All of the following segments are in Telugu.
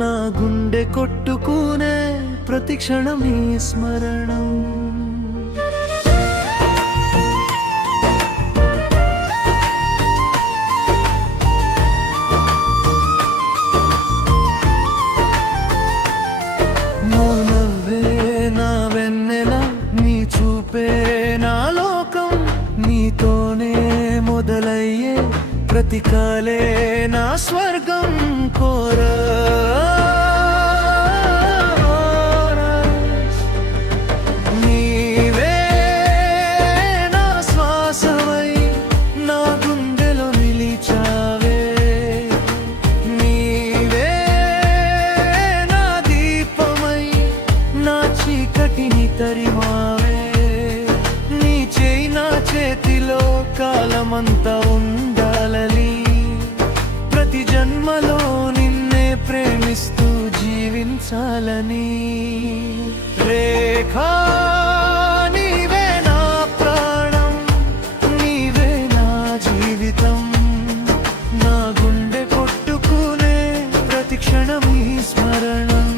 నా గుండె కొట్టుకునే ప్రతి క్షణం నీ స్మరణం. మౌనవే నా వెన్నెల, నీ చూపే నా లోకం, నీతోనే మొదలయ్యే ప్రతి కాలే నా స్వర్గం. కోరా నీవే నా శ్వాసవై నా గుండెలో నిలిచావే, నీవే నా దీపమై నా చీకటిని తరిమావే. నీ చేయి నా చేతిలో కాలమంతా ఉండాలని, ప్రతి జన్మలో నిన్నే ప్రేమిస్తూ జీవించాలని. రేఖా నీవే నా ప్రాణం, నీవే నా జీవితం, నా గుండె కొట్టుకునే ప్రతి క్షణం నీ స్మరణం.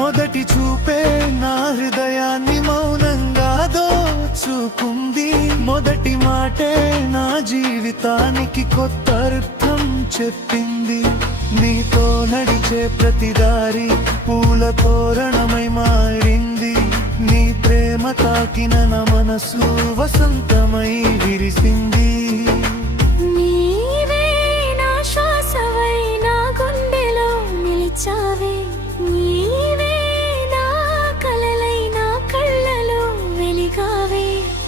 మొదటి చూపే నా హృదయాన్ని మౌనంగా దోచుకుంది, మొదటి మాటే నా జీవితానికి కొత్త అర్థం చెప్పింది. నీతో నడిచే ప్రతి దారి పూల తోరణమై మారింది, నీ ప్రేమ తాకిన నా మనసు వసంతమై విరిసింది. నీవే నా శ్వాసవై నా గుండెలో నిలిచావే, నీవే నా కలలై నా కళ్ళలో వెలిగావే.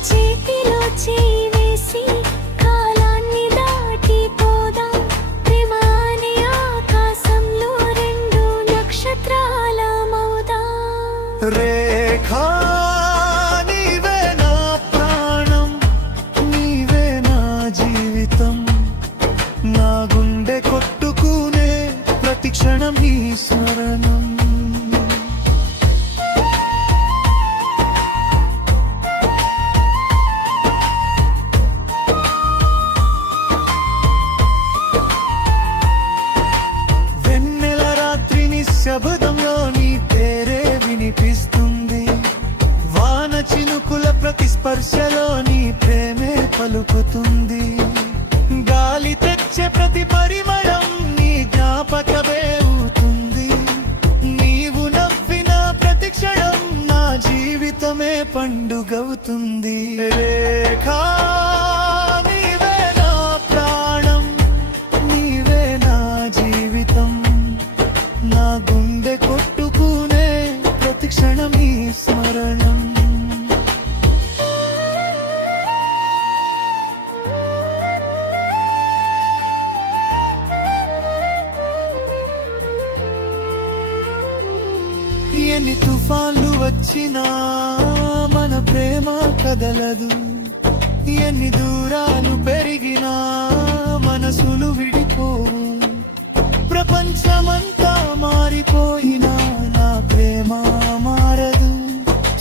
చేతిలో చేయి వేసి కాలాన్ని దాటిపోదాం, ప్రేమ అనే ఆకాశంలో రెండు నక్షత్రాలమవుదాం. రేఖా నీవే నా ప్రాణం, నీవే నా జీవితం, నా గుండె కొట్టుకునే ప్రతి క్షణం నీ స్మరణం. వెన్నెల రాత్రి నిశ్శబ్దంలో నీ పేరే వినిపిస్తుంది, వాన చినుకుల ప్రతి స్పర్శలో నీ ప్రేమే పలుకుతుంది. గాలి తెచ్చే ప్రతి పరిమళం నీ జ్ఞాపకమే అవుతుంది, నీవు నవ్విన ప్రతి క్షణం నా జీవితమే పండుగవుతుంది. రేఖా నీవే నా ప్రాణం, నీవే నా జీవితం, నా గుండె కొట్టుకునే ప్రతి క్షణం నీ స్మరణం. ఎన్ని తుఫాన్లు వచ్చినా మన ప్రేమ కదలదు, ఎన్ని దూరాలు పెరిగినా మనసులు విడిపోవు. ప్రపంచమంతా మారిపోయినా నా ప్రేమ మారదు,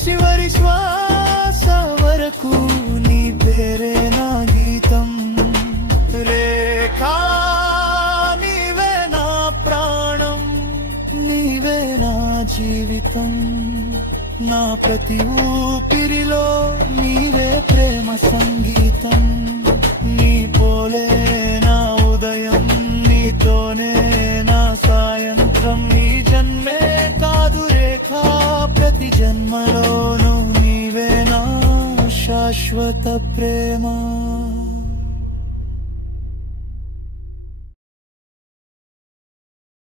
చివరి శ్వాస వరకు నీ పేరే నా గీతం. రేఖా నీవే నా ప్రాణం, నీవే నా జీవితం, నా ప్రతి ఊపిరిలో నీవే ప్రేమ సంగీతం. నీ పోలే నా ఉదయం, నీతోనే నా సాయంత్రం, నీ జన్మే కాదు రేఖా ప్రతి జన్మలోనూ నీవే నా శాశ్వత ప్రేమ.